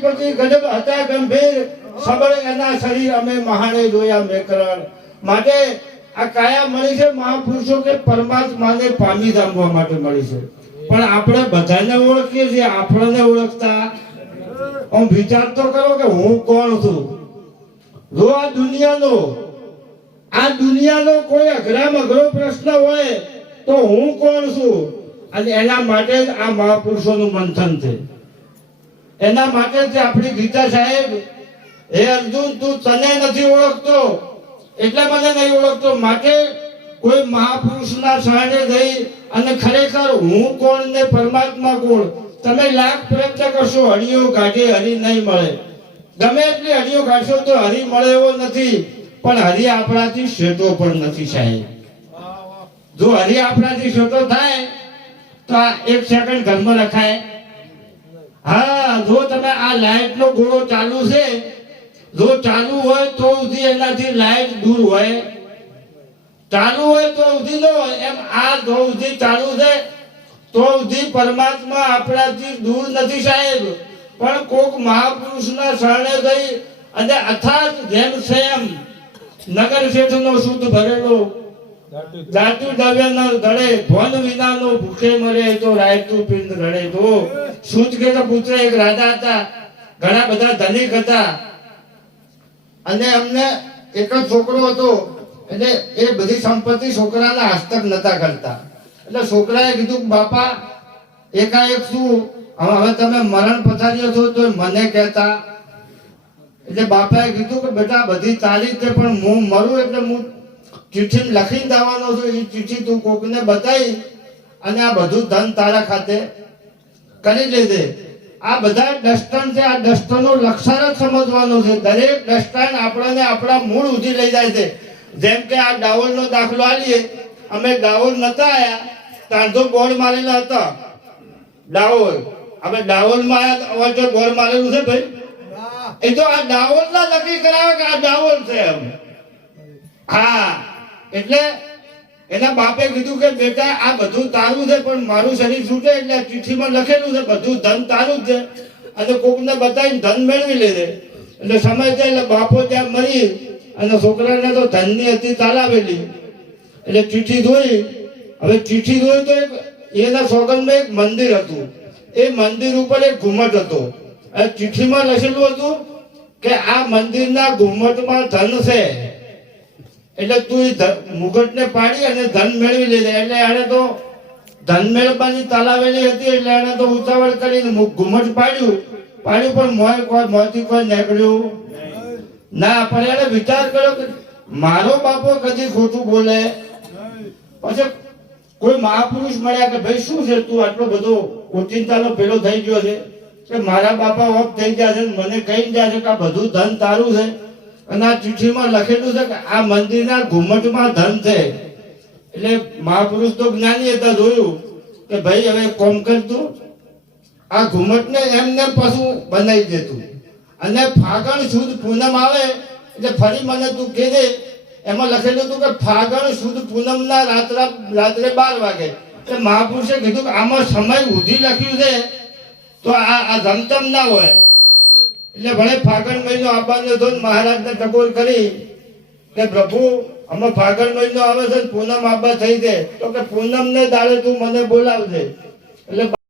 ઉપરથી ગજબ હતા ગંભીર. સબળ એના શરીર અમે મહાને જોયા મેકરણ માટે આ કાયા મળી છે મહાપુરુષો કે પરમાત્માને પામી જામવા માટે મળી છે. પણ આપણે બધાને ઓળખીએ છીએ, આપણને ઓળખતા. આમ વિચાર તો કરો કે હું કોણ છું? જો આ દુનિયાનો આ દુનિયાનો કોઈ અઘરામાં અઘરો પ્રશ્ન હોય, તો હું કોણ છું? અને એના માટે જ આ મહાપુરુષોનું મંથન છે. એના માટે આપણી ગીતા સાહેબ, હે અર્જુન, તું તને નથી ઓળખતો. એટલે મને નહીં ઓળખતો. માટે કોઈ મહાપુરુષના શરણે જઈ અને ખરેખર હું કોણ ને પરમાત્મા કોણ? તમે લાખ પ્રયત્ન કરશો હળીઓ ગાઢે હરી નહીં મળે. ગમે એટલી હળીઓ ગાઢશો તો હરી મળે એવો નથી. પણ હરી આપણાથી શેતો પણ નથી સાહેબ. જો હરી આપણાથી શેતો થાય, તો આ એક સેકન્ડ ઘરમાં રખાય. હા, જો તમે આ લાઈટ નો ગોળો ચાલુ છે, જો ચાલુ હોય તો સુધી એનાથી લાઈટ દૂર હોય. ચાલુ હોય તો સુધી હોય, એમ આ જો સુધી ચાલુ છે, તો સુધી પરમાત્મા આપણાથી દૂર નથી સાહેબ. પણ કોક મહાપુરુષના શરણે ગઈ અને અથાત જેમ સેમ નગર શેઠનો શુદ્ધ ભરેલો ભૂખે મરે તો રાયતું રડે તો. તો પુત્ર, એક રાજા હતા. ઘણા બધા ધનિક હતા. અને અમને એક જ છોકરો હતો. એટલે એ બધી સંપત્તિ છોકરાના હસ્તક નતા કરતા. એટલે છોકરાએ કીધું, બાપા, એકાએક શું? હવે તમે મરણ પથારીઓ છો તો મને કહેતા. એટલે બાપાએ કીધું કે, બેટા, બધી ચાલી છે, પણ હું મરું એટલે હું ચિઠ્ઠી લખીને દેવાનો છું એ ચિઠ્ઠી તું કોકને બતાવી અને આ બધું ધન તારા ખાતે કરી લેજે. આ બધા ડસ્ટન છે આ ડસ્ટનનું લક્ષણ જ સમજવાનો છે. દરેક ડસ્ટન આપણને આપણા મૂળ સુધી લઈ જાય છે. જેમ કે આ ડાવરનો દાખલો આલીએ. અમે ડાવર નતા આયા ત્યાં તો બોર્ડ મારેલા હતા. ડાવર અમે ડાવરમાં આયા હવે બોર્ડ મારેલું છે ભાઈ. એ તો આ ડાવરના નક્કી કરાવે કે આ ડાવર છે એમ. હા. એટલે એના બાપે કીધું કે, બેટા, આ બધું તારું છે, પણ મારું શરીર છૂટે એટલે ચિઠ્ઠીમાં લખેલું છે, બધું ધન તારું જ છે. અને કોકને બતાવીને ધન મેળવી લેજે એટલે સમય થાય એટલે બાપો ત્યાં મરી અને છોકરાને તો ધનની હતી તાલાવેલી એટલે ચિઠ્ઠી ધોઈ હવે ચિઠ્ઠી ધોઈ તો એના સોગંદમાં એક મંદિર હતું. એ મંદિર ઉપર એક ઘુમટ હતો. ચિઠ્ઠીમાં લખેલું હતું કે આ મંદિરના ઘુમટમાં ધન છે. એટલે તું મુગટને પાડી અને ધન મેળવી લીધે એટલે એને તો ધન મેળવવાની તાલાવેલી હતી, એટલે એને તો ઉતાવળ કરીને ઘુમટ પાડ્યું. પાડ્યું પણ મોય કોઈ મોંથી કોઈ નીકળ્યું ના, પણ એને વિચાર કર્યો કે મારો બાપો કદી ખોટું બોલે. પછી કોઈ મહાપુરુષ મળ્યા કે ભાઈ, શું છે તું આટલો બધો ઓચિંતાનો પેલો થઈ ગયો છે? કે મારા બાપા ઓફ થઈ ગયા છે મને કહી ગયા છે કે આ બધું ધન તારું છે. અને આ ચિઠ્ઠીમાં લખેલું છે કે આ મંદિરના ઘુમટમાં ધન છે. એટલે મહાપુરુષ તો જ્ઞાની હતા જોયું કે ભાઈ, હવે કોમ કરતું આ ઘુમટને એમને પાછું બનાવી દેતું અને ફાગણ સુદ પૂનમ આવે, એટલે ફરી મને તું કહેજે. એમાં લખેલું હતું કે ફાગણ સુદ પૂનમના રાત્રે રાત્રે બાર વાગે. એટલે મહાપુરુષે કીધું કે આમાં સમય ઉધી લખ્યું છે. તો આ આ ધમતમ ના હોય. એટલે ભલે ફાગણ મહિનો આવવાનો હતો મહારાજને ટકોર કરી કે પ્રભુ, અમે ફાગણ મહિનો આવે છે પૂનમ આબા થઈ છે તો કે પૂનમ ને દાડે તું મને બોલાવજે. એટલે